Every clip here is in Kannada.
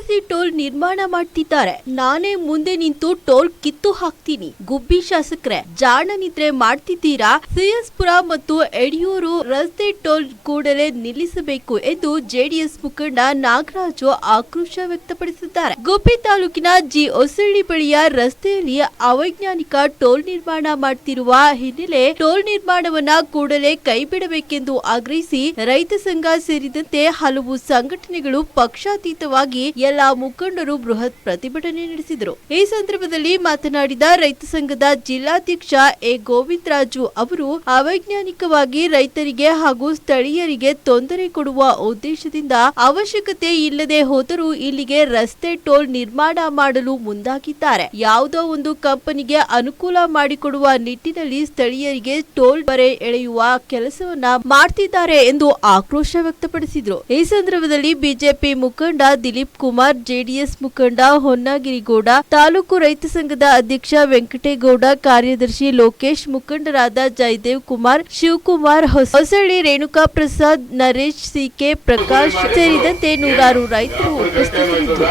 ಹೆದ್ದಾರಿ ಟೋಲ್ ನಿರ್ಮಾಣ ಮಾಡ್ತಿದ್ದಾರೆ. ನಾನೇ ಮುಂದೆ ನಿಂತು ಟೋಲ್ ಕಿತ್ತು ಹಾಕ್ತೀನಿ. ಗುಬ್ಬಿ ಶಾಸಕರೇ, ಜಾಣ ನಿದ್ರೆ ಮಾಡ್ತಿದ್ದೀರಾ? ಸಿಎಸ್ಪುರ ಮತ್ತು ಯಡಿಯೂರು ರಸ್ತೆ ಟೋಲ್ ಕೂಡಲೇ ನಿಲ್ಲಿಸಬೇಕು ಎಂದು ಜೆಡಿಎಸ್ ಮುಖಂಡ ನಾಗರಾಜು ಆಕ್ರೋಶ ವ್ಯಕ್ತಪಡಿಸಿದ್ದಾರೆ. ಗುಬ್ಬಿ ತಾಲೂಕಿನ ಜಿ ಹೊಸಳ್ಳಿ ಬಳಿಯ ರಸ್ತೆಯಲ್ಲಿ ಅವೈಜ್ಞಾನಿಕ ಟೋಲ್ ನಿರ್ಮಾಣ ಮಾಡ್ತಿರುವ ಹಿನ್ನೆಲೆ ಟೋಲ್ ನಿರ್ಮಾಣವನ್ನ ಕೂಡಲೇ ಕೈಬಿಡಬೇಕೆಂದು ಆಗ್ರಹಿಸಿ ರೈತ ಸಂಘ ಸೇರಿದಂತೆ ಹಲವು ಸಂಘಟನೆಗಳು ಪಕ್ಷಾತೀತವಾಗಿ ಎಲ್ಲಾ ಮುಖಂಡರು ಬೃಹತ್ ಪ್ರತಿಭಟನೆ ನಡೆಸಿದರು. ಈ ಸಂದರ್ಭದಲ್ಲಿ ಮಾತನಾಡಿದ ರೈತ ಸಂಘದ ಜಿಲ್ಲಾಧ್ಯಕ್ಷ ಎ ಗೋವಿಂದರಾಜು ಅವರು, ಅವೈಜ್ಞಾನಿಕವಾಗಿ ರೈತರಿಗೆ ಹಾಗೂ ಸ್ಥಳೀಯರಿಗೆ ತೊಂದರೆ ಕೊಡುವ ಉದ್ದೇಶದಿಂದ ಅವಶ್ಯಕತೆ ಇಲ್ಲದೆ ಹೋದರೂ ಇಲ್ಲಿಗೆ ರಸ್ತೆ ಟೋಲ್ ನಿರ್ಮಾಣ ಮಾಡಲು ಮುಂದಾಗಿದ್ದಾರೆ. ಯಾವುದೋ ಒಂದು ಕಂಪನಿಗೆ ಅನುಕೂಲ ಮಾಡಿಕೊಡುವ ನಿಟ್ಟಿನಲ್ಲಿ ಸ್ಥಳೀಯರಿಗೆ ಟೋಲ್ ಬರೆ ಎಳೆಯುವ ಕೆಲಸವನ್ನ ಮಾಡ್ತಿದ್ದಾರೆ ಎಂದು ಆಕ್ರೋಶ ವ್ಯಕ್ತಪಡಿಸಿದರು. ಈ ಸಂದರ್ಭದಲ್ಲಿ ಬಿಜೆಪಿ ಮುಖಂಡ ದಿಲೀಪ್ ಕುಮಾರ್, ಜೆಡಿಎಸ್ ಮುಖಂಡ ಹೊನ್ನಗಿರಿಗೌಡ, ತಾಲೂಕು ರೈತ ಸಂಘದ ಅಧ್ಯಕ್ಷ ವೆಂಕಟೇಗೌಡ, ಕಾರ್ಯದರ್ಶಿ ಲೋಕೇಶ್, ಮುಖಂಡರಾದ ಜಯದೇವ್ ಕುಮಾರ್, ಶಿವಕುಮಾರ್, ಹೊಸಳ್ಳಿ ರೇಣುಕಾ ಪ್ರಸಾದ್, ನರೇಶ್, ಸಿಕೆ ಪ್ರಕಾಶ್ ಸೇರಿದಂತೆ ನೂರಾರು ರೈತರು ಉಪಸ್ಥಿತರಿದ್ದರು.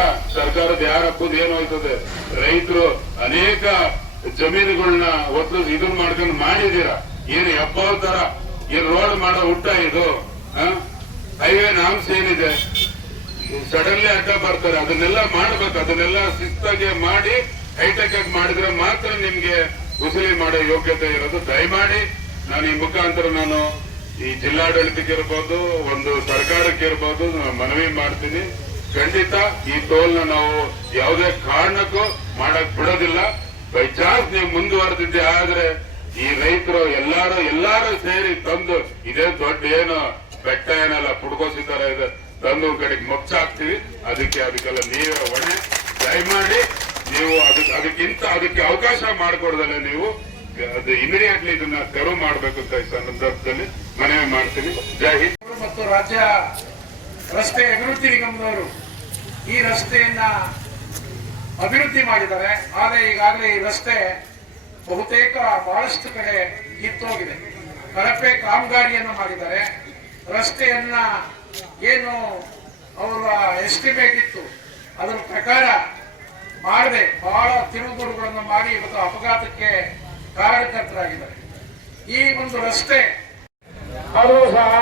ರೈತರು ಅನೇಕ ಜಮೀನುಗಳನ್ನ ಒತ್ತು ಇದನ್ನ ಮಾಡ್ಕೊಂಡು ಮಾಡಿದೀರಾ. ಏನು ಹಬ್ಬ ತರ ಈ ರೋಡ್ ಮಾಡೋ ಹುಟ್ಟ ಇದು ಹೈವೇ ನಾಮ್ಸ್ ಏನಿದೆ, ಸಡನ್ಲಿ ಅಡ್ಡ ಬರ್ತಾರೆ. ಅದನ್ನೆಲ್ಲ ಮಾಡ್ಬೇಕು. ಅದನ್ನೆಲ್ಲ ಶಿಸ್ತಾಗಿ ಮಾಡಿ ಹೈಟೆಕ್ ಆಗಿ ಮಾಡಿದ್ರೆ ಮಾತ್ರ ನಿಮ್ಗೆ ವಸೂಲಿ ಮಾಡೋ ಯೋಗ್ಯತೆ ಇರೋದು. ದಯಮಾಡಿ ನಾನು ಈ ಮುಖಾಂತರ ನಾನು ಈ ಜಿಲ್ಲಾಡಳಿತಕ್ಕೆ ಇರ್ಬೋದು, ಒಂದು ಸರ್ಕಾರಕ್ಕೆ ಇರ್ಬೋದು ಮನವಿ ಮಾಡ್ತೀನಿ. ಖಂಡಿತ ಈ ಟೋಲ್ ನಾವು ಯಾವುದೇ ಕಾರಣಕ್ಕೂ ಮಾಡಕ್ ಬಿಡೋದಿಲ್ಲ. ಬೈ ಚಾನ್ಸ್ ನೀವು ಮುಂದುವರೆದಿದ್ದೆ ಆದ್ರೆ ಈ ರೈತರು ಎಲ್ಲಾರು ಸೇರಿ ತಂದು ಇದೇ ದೊಡ್ಡ ಏನು ಬೆಟ್ಟ ಏನಲ್ಲ ಪುಡ್ಕೋಸಿತರ ಇದೆ ತಂದು ಕಡೆಗೆ ಮೊಚ್ಚಾಕ್ತಿವಿ. ಅದಕ್ಕೆಲ್ಲ ನೀವೇ ಹೊಣೆ. ದಯಮಾಡಿ ನೀವು ಅದಕ್ಕೆ ಅವಕಾಶ ಮಾಡಿಕೊಡ್ದಲ್ಲ ನೀವು ಅದು ಇಮಿಡಿಯೇಟ್ಲಿ ಇದನ್ನ ತೆರವು ಮಾಡಬೇಕು ಅಂತ ಈ ಸಂದರ್ಭದಲ್ಲಿ ಮನವಿ ಮಾಡ್ತೀನಿ. ಜೈ ಹಿಂದ್. ಮತ್ತು ರಾಜ್ಯ ರಸ್ತೆ ಅಭಿವೃದ್ಧಿ ನಿಗಮದವರು ಈ ರಸ್ತೆಯನ್ನ ಅಭಿವೃದ್ಧಿ ಮಾಡಿದ್ದಾರೆ. ಆದರೆ ಈಗಾಗಲೇ ಈ ರಸ್ತೆ ಬಹುತೇಕ ಬಹಳಷ್ಟು ಕಡೆ ಕಿತ್ತೋಗಿದೆ. ಕಳಪೆ ಕಾಮಗಾರಿಯನ್ನು ಮಾಡಿದ್ದಾರೆ. ರಸ್ತೆಯನ್ನ ಏನು ಅವರ ಎಸ್ಟಿಮೇಟ್ ಇತ್ತು ಅದರ ಪ್ರಕಾರ ಮಾಡದೆ ಬಹಳ ತಿರುಗುಗಳನ್ನು ಮಾಡಿ ಇವತ್ತು ಅಪಘಾತಕ್ಕೆ ಕಾರಣಕರ್ತರಾಗಿದ್ದಾರೆ. ಈ ಒಂದು ರಸ್ತೆ ಅದು ಸಹ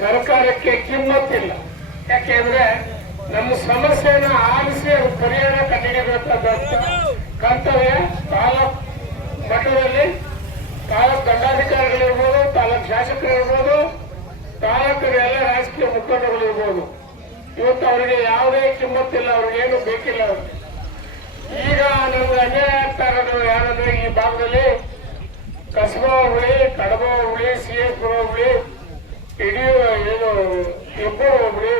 ಸರ್ಕಾರಕ್ಕೆ ಕಿಮ್ಮತ್ತಿಲ್ಲ. ಯಾಕೆಂದ್ರೆ ನಮ್ಮ ಸಮಸ್ಯೆನ ಆಲಿಸಿ ಅದು ಪರಿಹಾರ ಕಂಡುಹಿಡಿಯಬೇಕಾದಂತ ಕರ್ತವ್ಯ ತಾಲೂಕು ಮಟ್ಟದಲ್ಲಿ ತಾಲೂಕು ದಂಡಾಧಿಕಾರಿಗಳಿರ್ಬೋದು, ತಾಲೂಕು ಶಾಸಕರಿರ್ಬೋದು, ತಾಲೂಕಿನ ಎಲ್ಲ ರಾಜಕೀಯ ಮುಖಂಡಗಳಿರ್ಬೋದು. ಇವತ್ತು ಅವರಿಗೆ ಯಾವುದೇ ಕಿಮ್ಮತ್ತಿಲ್ಲ, ಅವ್ರಿಗೇನು ಬೇಕಿಲ್ಲ. ಈಗ ನಮ್ಗೆ ಅನ್ಯಾಯ ಆಗ್ತಾ ಇರೋದು ಯಾರಂದ್ರೆ ಈ ಭಾಗದಲ್ಲಿ ಕಸಬಾ ಹೋಬಳಿ, ಕಡಬ ಹೋಬಳಿ, ಸಿಎಸ್ಪುರ ಹೋಬಳಿ, ಹೆಬ್ಬೂರು ಹೋಬಳಿ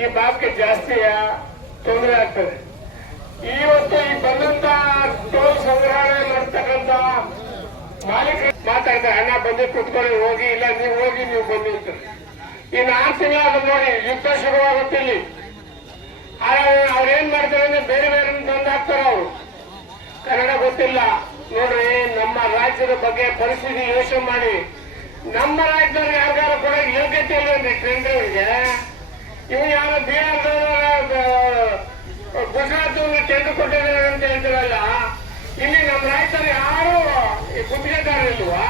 ಈ ಭಾಗಕ್ಕೆ ಜಾಸ್ತಿ ತೊಂದರೆ ಆಗ್ತದೆ. ಇವತ್ತು ಈ ಬಂದಂತ ಟೋಲ್ ಸಂಗ್ರಹಣೆ ಮಾಡ್ತಕ್ಕಂತ ಮಾಲೀಕರು ಮಾತಾಡ್ತಾರೆ, ಹಣ ಬಂದು ಕುತ್ಕೊಳ್ಳಿ ಹೋಗಿ, ಇಲ್ಲ ನೀವು ಹೋಗಿ ನೀವು ಬಂದಿರ್ತಾರೆ. ಇನ್ನು 6 ತಿಂಗಳಾದ ನೋಡಿ ಯುದ್ಧ ಶುರುವಾಗುತ್ತೆ ಇಲ್ಲಿ. ಅವ್ರೇನ್ ಮಾಡ್ತಾರೆ ಅಂದ್ರೆ ಬೇರೆ ಬೇರೆ ತಂದು ಹಾಕ್ತಾರೆ. ಅವರು ಕನ್ನಡ ಗೊತ್ತಿಲ್ಲ ನೋಡ್ರಿ. ನಮ್ಮ ರಾಜ್ಯದ ಬಗ್ಗೆ ಪರಿಸ್ಥಿತಿ ಯೋಚನೆ ಮಾಡಿ. ನಮ್ಮ ರಾಜ್ಯದವ್ರಿಗೆ ಯಾರಿಗಾರ ಕೂಡ ಯೋಗ್ಯತೆ ಇಲ್ಲ ಟೆಂಡರ್ಗೆ. ಇವು ಯಾರ ಬಿಹಾರದವರ ಗುಜರಾತ್ ಟೆಂಡರ್ ಕೊಟ್ಟಿದ್ದಾರೆ ಅಂತ ಹೇಳ್ತಾರಲ್ಲ, ಇಲ್ಲಿ ನಮ್ಮ ರಾಜ್ಯದಲ್ಲಿ ಯಾರು ಗುತ್ತಿಗೆದಾರ ಇಲ್ವಾ?